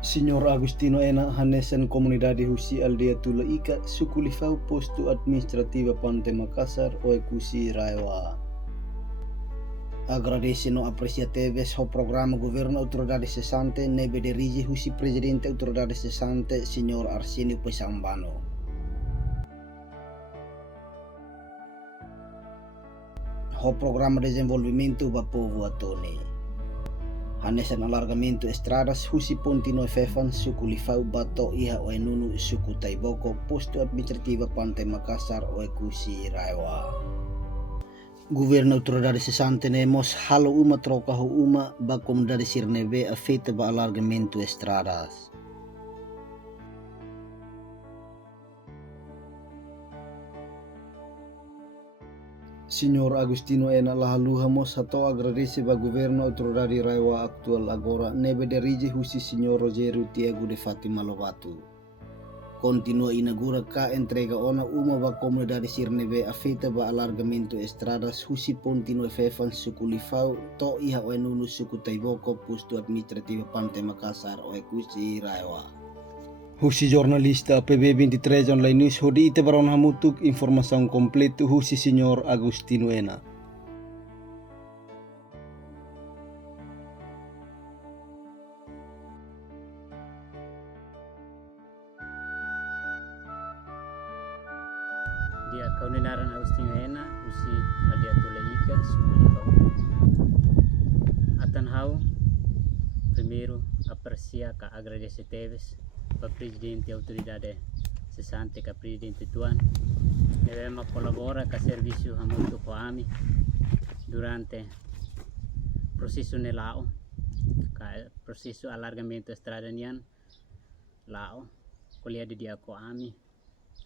Signor Agustino Ena Hanesan Comunidade Husi Aldea Tula Ika Sukulifau Posto Administrativa Pante Makassar Oekusi Raiwa. Agradece no apreciateves ao programa Governo Autoridade Cessante nebe dirige Husi Presidente Autoridade Cessante Signor Arsenio Pesambano. O programa de desenvolvimento do povo atone. Hanesan alargamento estradas Husi Pontino Fefan suku Lifau Bato iha oenunu suku Taiboko Posto Administrativa Pante Makassar Oekusi Raiwa. Governo Autoridade Cessante nemos halo uma troca ho uma ba comunidade sirnebe afeta ba alargamento estradas. Signor Agustino Ena lahaluhamos atau agradece ba Governo Autoridade Raiwa aktual agora nebe dirige Husi Signor Rogério Tiago de Fatima Lobato. Continua inaugura ka entrega ona uma ba comunidade sirnebe afeta ba alargamento estradas Husi Pontino Fefan suku Lifau to iha oenunu suku Taiboko Posto Administrativa Pante Makassar Oekusi Raiwa. Husi jornalista PB23 Online News hodi ite baron hamutuk informasi komplit Husi Signor Agustino Ena. Dia kauninaran Agustino Ena Husi Aldea Tula Ika Sukulifau. Atanhau primeiro aprecia ka agradece teves para Presidente Autoridade Cessante ka Presidente Tuan devemos colabora ka serviço hamutu ko ami durante processo nelao ka processo alargamento estrada nian lao kuliah di dia ko ami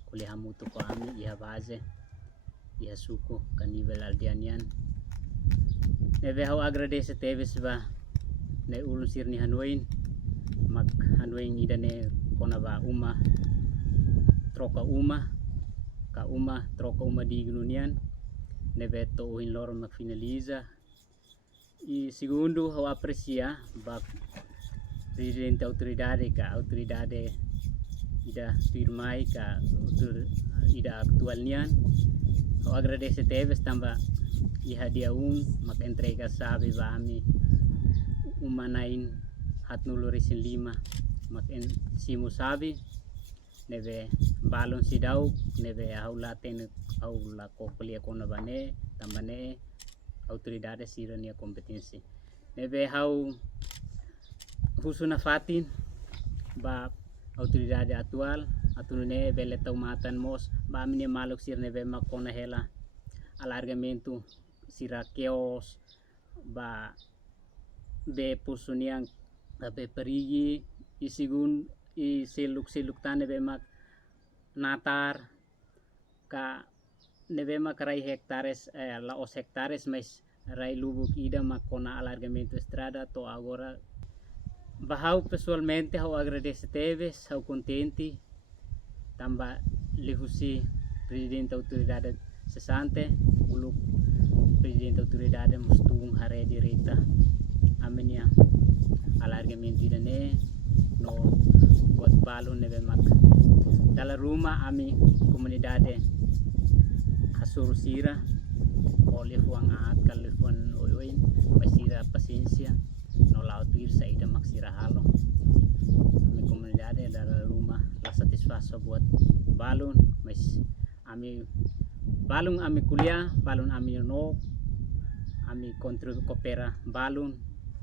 kuliah hamutu ko ami iha base iha suku ka nível aldeanian neve hau agradece teves ba ne ulun sirni hanuin mak hanuin idane kona ba uma troca uma ka uma troca uma di gununian neve to uhin loro mak finaliza e segundo hau aprecia ba Presidente Autoridade ka autoridade ida firmai ka ida aktual nian hau agradece teves tamba iha dia mak entrega sabe ba ami umanain hatnulurisin 5 mak en simu sabe neve balon sidau neve haulaten haula kokulia kona bane tambane autoridade sirania kompetensi neve hau husuna fatin ba autoridade atual atunune bele taumatan mos ba mine maluk sir neve makona hela alargamento sirakeos ba be pusuniang be perigi isigun i seluk tane be mak natar ka neve mak rai hektares laos hektares mais rai lubuk ida makona alargamento estrada to agora bahau pessoalmente hau agradece teves hau contente tamba lihusi Presidente Autoridade Cessante uluk Presidente Autoridade mustung hare direta amenia alargamento idane no buat balon neve mak dalam rumah ami comunidade hasurusira oleh fuang aat kalifuan oin masira pasiencia no laut wir saida maksira halo ami comunidade dalam rumah la satisfaso buat balon mas ami balon ami kuliah balon ami no ami kontribusi kopera balon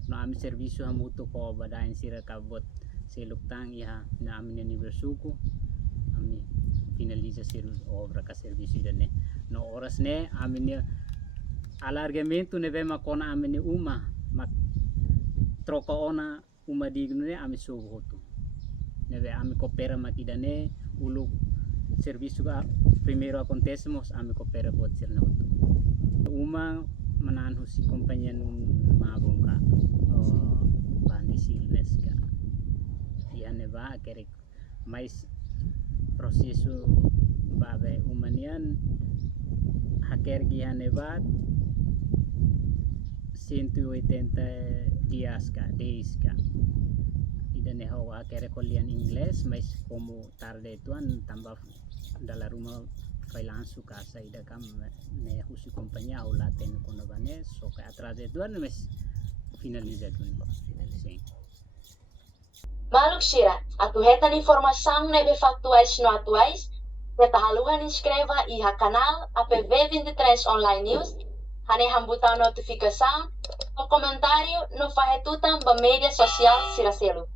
no ami serviço hamutu ko badain sira kabot seluk tang iha na ami ni bersuku ami finaliza obra ka serviço idane no oras ne ami ni alargamento neve makona ami ni uma mak troca ona uma digne ami subutu neve ami kopera makidane ulu serviço ka primeiro acontecemos ami kopera buat sirna utu uma manan husi kompanyen mabong ka bandi silnes ka iane ba kerek mais proseso babe umanian haker giane ba 180 dias ka days ka dan ho akhirnya kalian Inggris, mas como tarde tuan tambah dalam rumah freelance casa ida kam ne husi kompanya au laten kono bane so que atrás de tuan mas finaliza tuan. Sim. Maluk Shira, atu retan informação nebe factuais no atuais, reta haluhan inscreva iha canal APV23 Online News, hane hambutan notificação, no comentário no fahetutan ba media social siraselu.